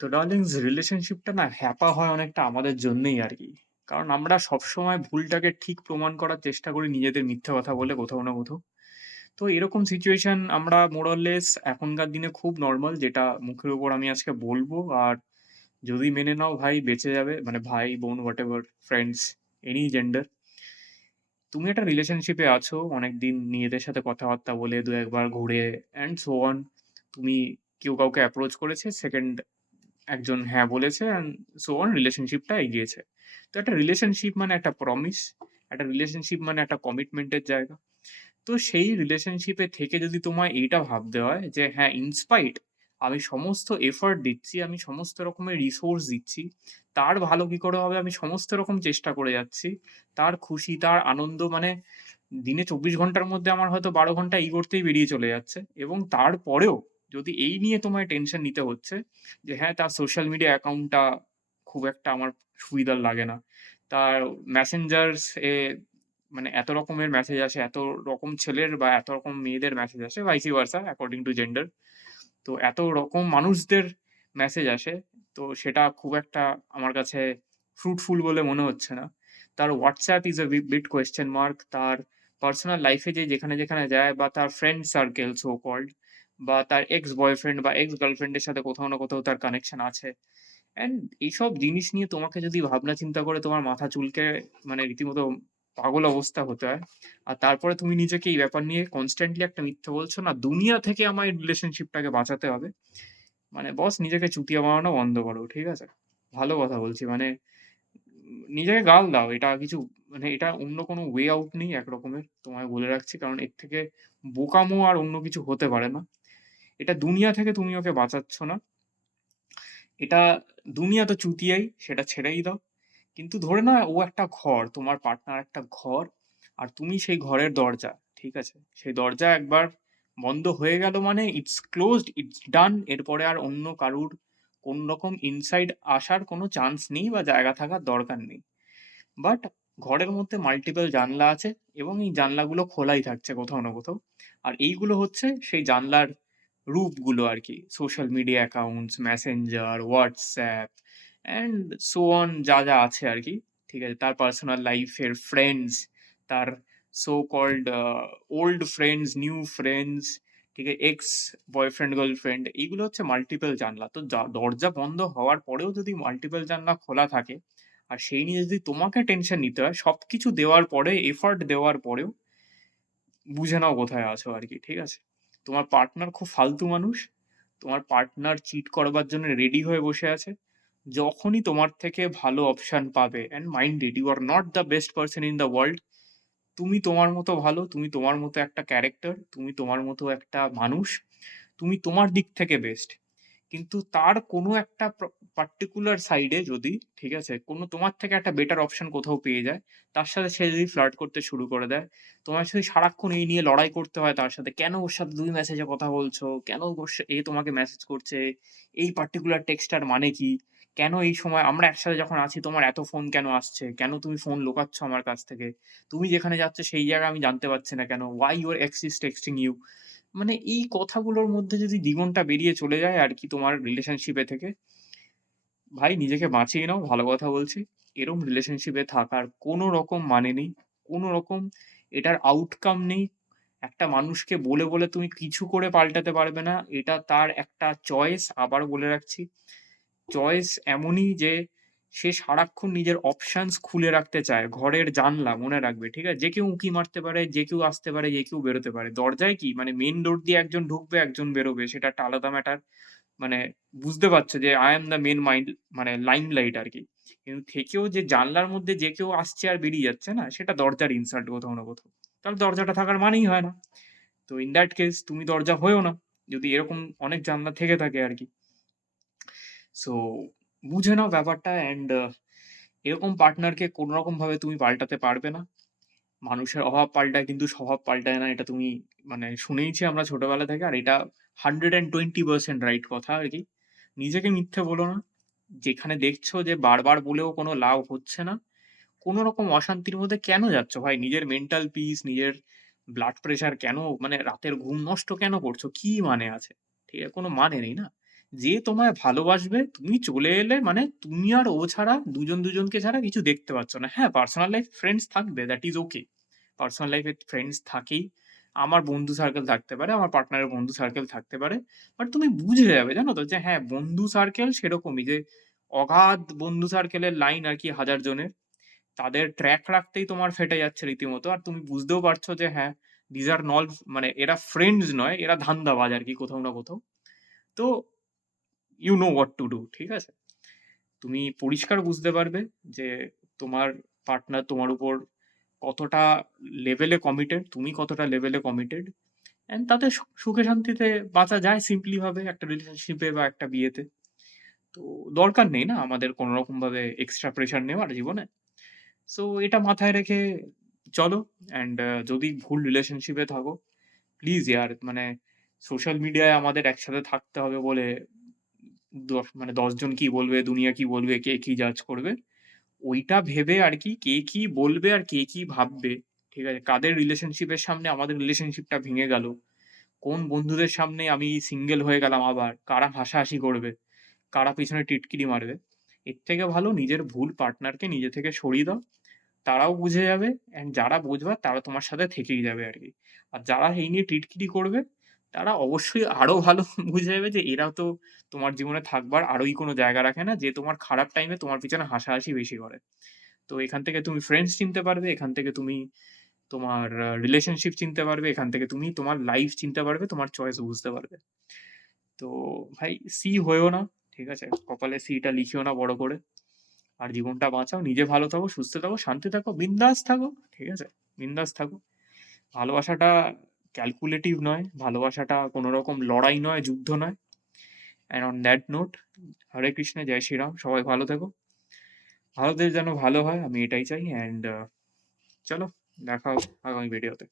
তো ডার্লিংস রিলেশনশিপটা না হ্যাপা হয় অনেকটা আমাদের জন্যই আরকি। কারণ আমরা সবসময় ভুলটাকে ঠিক প্রমাণ করার চেষ্টা করি নিজেদের মিথ্যে কথা বলে কোথাও না কোথাও। তো এরকম সিচুয়েশন আমরা মোর অর লেস এখনকার দিনে খুব নরমাল, যেটা মুখের উপর আমি আজকে বলবো। আর যদি মেনে নাও ভাই বেঁচে যাবে। মানে ভাই, বোন, হোয়াটএভার, ফ্রেন্ডস, এনি জেন্ডার। তুমি একটা রিলেশনশিপে আছো, অনেকদিন নিজেদের সাথে কথাবার্তা বলে ২-১ বার ঘুরে অ্যান্ড সো অন। তুমি কেউ কাউকে অ্যাপ্রোচ করেছে, সেকেন্ড একজন হ্যাঁ বলেছে অ্যান্ড সো অন, রিলেশনশিপটা এগিয়েছে। তো একটা রিলেশনশিপ মানে একটা প্রমিস, একটা রিলেশনশিপ মানে একটা কমিটমেন্টের জায়গা। তো সেই রিলেশনশিপে থেকে যদি তোমায় এইটা ভাবতে হয় যে হ্যাঁ, ইনস্পাইট আমি সমস্ত এফর্ট দিচ্ছি, আমি সমস্ত রকমের রিসোর্স দিচ্ছি, তার ভালো কি করে হবে আমি সমস্ত রকম চেষ্টা করে যাচ্ছি, তার খুশি, তার আনন্দ, মানে দিনে ২৪ ঘন্টার মধ্যে আমার হয়তো ১২ ঘন্টা এই করতেই বেরিয়ে চলে যাচ্ছে। এবং তারপরেও যদি এই নিয়ে তোমায় টেনশন নিতে হচ্ছে যে হ্যাঁ, তার সোশ্যাল মিডিয়া অ্যাকাউন্টটা খুব একটা আমার সুবিধার লাগে না। তার মেসেঞ্জার্স এ মানে এত রকমের মেসেজ আসে, এত রকম ছেলের বা এত রকম মেয়েদের মেসেজ আসে, vice versa according to gender. তো এত রকম মানুষদের মেসেজ আসে, তো সেটা খুব একটা আমার কাছে ফ্রুটফুল বলে মনে হচ্ছে না। তার WhatsApp is a big question mark. তার পার্সোনাল লাইফে যেখানে যায় বা তার ফ্রেন্ড সার্কেল সো কল্ড, বা তার এক্স বয়ফ্রেন্ড বা এক্স গার্লফ্রেন্ডের সাথে কোথাও না কোথাও তার কানেকশন আছে। অ্যান্ড এইসব জিনিস নিয়ে তোমাকে যদি ভাবনা চিন্তা করে তোমার মাথা চুলকে মানে রীতিমতো পাগল অবস্থা হতে হয়। আর তারপরে তুমি নিজেকে এই ব্যাপার নিয়ে কনস্ট্যান্টলি একটা মিথ্যে বলছো, না দুনিয়া থেকে আমার এই রিলেশনশিপটাকে বাঁচাতে হবে। মানে বস, নিজেকে চুতিয়া বানানো বন্ধ করো, ঠিক আছে? ভালো কথা বলছি। মানে নিজেকে গাল দাও। এটা কিছু, মানে এটা অন্য কোনো ওয়ে আউট নেই একরকমের। তোমায় বলে রাখছি। কারণ এর থেকে বোকামো আর অন্য কিছু হতে পারে না। এটা দুনিয়া থেকে তুমি ওকে বাঁচাচ্ছ না। এটা দুনিয়া তো চুতিয়াই, সেটা ছেড়েই দাও। কিন্তু ধরে নাও ও একটা ঘর, তোমার পার্টনার একটা ঘর, আর তুমি সেই ঘরের দরজা, ঠিক আছে? সেই দরজা একবার বন্ধ হয়ে গেল মানে ইটস ক্লোজড, ইটস ডান। এরপরে আর অন্য কারুর কোন রকম ইনসাইড আসার কোনো চান্স নেই বা জায়গা থাকার দরকার নেই। বাট ঘরের মধ্যে মাল্টিপল জানলা আছে এবং এই জানলাগুলো খোলাই থাকছে কোথাও না কোথাও। আর এইগুলো হচ্ছে সেই জানলার রূপগুলো আরকি। Social media accounts, Messenger, WhatsApp and so on, যা আছে আরকি। ঠিক আছে? তার পার্সোনাল লাইফের ফ্রেন্ডস, তার so called old friends, new friends, ঠিক আছে? এক্স বয়ফ্রেন্ড, গার্লফ্রেন্ড, এইগুলো হচ্ছে মাল্টিপল জানলা। তো দরজা বন্ধ হওয়ার পরেও যদি মাল্টিপল জানলা খোলা থাকে আর সেই নিয়ে যদি তোমাকে টেনশন নিতে হয়, সবকিছু দেওয়ার পরে, এফর্ট দেওয়ার পরেও, বুঝে নাও কোথায় আছো আরকি, ঠিক আছে? তোমার পার্টনার খুব ফালতু মানুষ। তোমার পার্টনার চিট করবার জন্য রেডি হয়ে বসে আছে। যখনই তোমার থেকে ভালো অপশন পাবে, and mind it, you are not the best person in the world. তুমি তোমার মতো ভালো, তুমি তোমার মতো একটা ক্যারেক্টার, তুমি তোমার মতো একটা মানুষ, তুমি তোমার দিক থেকে বেস্ট। কিন্তু তার কোনো একটা পার্টিকুলার সাইডে যদি, ঠিক আছে, কোনো তোমার থেকে একটা বেটার অপশন কোথাও পেয়ে যায়, তার সাথে সে যদি ফ্লার্ট করতে শুরু করে দেয়, তোমার যদি সারাক্ষণ এই নিয়ে লড়াই করতে হয় তার সাথে, কেন ওর সাথে ২ মেসেজে কথা বলছো? কেন এ তোমাকে মেসেজ করছে? এই পার্টিকুলার টেক্সটটার মানে কি? কেন এই সময় আমরা একসাথে যখন আছি তোমার এত ফোন কেন আসছে? কেন তুমি ফোন লুকাচ্ছ আমার কাছ থেকে? তুমি যেখানে যাচ্ছ সেই জায়গা আমি জানতে পারছি না কেন? Why your ex is texting you? মানে এই কথাগুলোর মধ্যে যদি দ্বিগুণটা বেরিয়ে চলে যায় আরকি তোমার রিলেশনশিপ এ থেকে, ভাই নিজেকে বাঁচিয়ে নাও, ভালো কথা বলছি। এরম রিলেশনশিপ এ থাকার কোনো রকম মানে নেই। কোনো রকম এটার আউটকাম নেই। একটা মানুষকে বলে তুমি কিছু করে পাল্টাতে পারবে না। এটা তার একটা চয়েস। আবারও বলে রাখছি, চয়েস এমনই যে সে সারাক্ষণ নিজের অপশনস খুলে রাখতে চায়। ঘরের জানলা মনে রাখবে, ঠিক আছে? যে কেউ উঁকি মারতে পারে, যে কেউ আসতে পারে, যে কেউ বেরোতে পারে। দরজায় কি মানে মেইন ডোর দিয়ে একজন ঢুকবে, একজন বেরোবে। সেটা একটা আলাদা ম্যাটার। মানে বুঝতে পারছো যে I am the main mind, মানে লাইমলাইট আরকি। কিন্তু থেকেও যে জানলার মধ্যে যে কেউ আসছে আর বেরিয়ে যাচ্ছে না, সেটা দরজার ইনসাল্ট কোথাও না কোথাও। তাহলে দরজাটা থাকার মানেই হয় না। তো ইন দ্যাট কেস তুমি দরজা হয়েও না। যদি এরকম অনেক জানলা থেকে থাকে আরকি। সো বুঝে নাও ব্যাপারটা। অ্যান্ড এরকম পার্টনারকে কোনরকমভাবে তুমি পাল্টাতে পারবে না। মানুষের অভাব পাল্টায় কিন্তু স্বভাব পাল্টায় না। এটা তুমি মানে শুনেইছি আমরা ছোটবেলা থেকে। আর এটা 120% রাইট কথা আরকি। নিজেকে মিথ্যে বলো না। যেখানে দেখছো যে বারবার বলেও কোনো লাভ হচ্ছে না, কোন রকম অশান্তির মধ্যে কেন যাচ্ছ ভাই? নিজের মেন্টাল পিস, নিজের ব্লাড প্রেশার কেন, মানে রাতের ঘুম নষ্ট কেন করছো? কি মানে আছে? ঠিক আছে? কোন মানে নেই না? যে তোমায় ভালোবাসবে, তুমি চলে এলে মানে তুমি আর ও ছাড়া দুজনকে ছাড়া কিছু দেখতে পাচ্ছ না। হ্যাঁ, পার্সোনাল লাইফ ফ্রেন্ডস থাকবে, দ্যাট ইজ ওকে। পার্সোনাল লাইফে ফ্রেন্ডস থাকেই। আমার বন্ধু সার্কেল থাকতে পারে, আমার পার্টনারের বন্ধু সার্কেল থাকতে পারে। বাট তুমি বুঝে যাবে জানো তো যে হ্যাঁ, বন্ধু সার্কেল সেরকমই যে অগাধ বন্ধু সার্কেলের লাইন আরকি হাজার জনের। তাদের ট্র্যাক রাখতেই তোমার ফেটে যাচ্ছে রীতিমতো। আর তুমি বুঝতেও পারছো যে হ্যাঁ, these are নল মানে এরা ফ্রেন্ডস নয়, এরা ধান্দাবাজ আরকি কোথাও না কোথাও। তো you know what to do, ঠিক আছে? তুমি পরিষ্কার বুঝতে পারবে যে তোমার পার্টনার তোমার উপর কতটা লেভেলে কমিটেড, তুমি কতটা লেভেলে কমিটেড। অ্যান্ড তাতে সুখে শান্তিতে বাঁচা যায় সিম্পলি ভাবে একটা রিলেশনশিপে বা একটা বিয়েতে। তো দরকার নেই না আমাদের কোনরকম ভাবে এক্সট্রা প্রেশার নেওয়ার জীবনে। সো এটা মাথায় রেখে চলো। অ্যান্ড যদি ভুল রিলেশনশিপে থাকো, প্লিজ ইয়ার মানে সোশ্যাল মিডিয়ায় আমাদের একসাথে থাকতে হবে বলে ১০ জন কি বলবে, দুনিয়া কি বলবে, কে কি জাজ করবে, ওইটা ভেবে আরকি কে কি বলবে আর কে কি ভাববে, ঠিক আছে? কাদের রিলেশনশিপের সামনে আমাদের রিলেশনশিপটা ভেঙে গেল, কোন বন্ধুদের সামনে আমি সিঙ্গেল হয়ে গেলাম আবার, কারা হাসাহাসি করবে, কারা পেছনে টিটকিরি মারবে। এর থেকে ভালো নিজের ভুল পার্টনারকে নিজে থেকে সরিয়ে দাও। তারাও বুঝে যাবে অ্যান্ড যারা বুঝবার তারা তোমার সাথে থেকেই যাবে আরকি। আর যারা এই নিয়ে টিটকিরি করবে, তারা অবশ্যই আরো ভালো বুঝে যাবে যে এরা তো তোমার জীবনে থাকবার আরোই কোনো জায়গা রাখে না, যে তোমার খারাপ টাইমে তোমার পিছনে হাসাহাসি বেশি করে। তো এখান থেকে তুমি ফ্রেন্ডস চিনতে পারবে, এখান থেকে তুমি তোমার রিলেশনশিপ চিনতে পারবে, এখান থেকে তুমি তোমার লাইফ চিনতে পারবে, তোমার চয়েস বুঝতে পারবে। তো ভাই সি হয়েও না, ঠিক আছে? কপালে সিটা লিখিও না বড় করে। আর জীবনটা বাঁচাও, নিজে ভালো থাকো, সুস্থ থাকো, শান্তি থাকো, বিন্দাস থাকো, ঠিক আছে? বিন্দাস থাকো। ভালোবাসাটা ক্যালকুলেটিভ নয়, ভালোবাসাটা কোনো রকম লড়াই নয়, যুদ্ধ নয়। অ্যান্ড অন দ্যাট নোট, হরে কৃষ্ণ, জয় শ্রীরাম। সবাই ভালো থেকো। ভারতের যেন ভালো হয় আমি এটাই চাই। অ্যান্ড চলো দেখা হবে আগামী ভিডিওতে।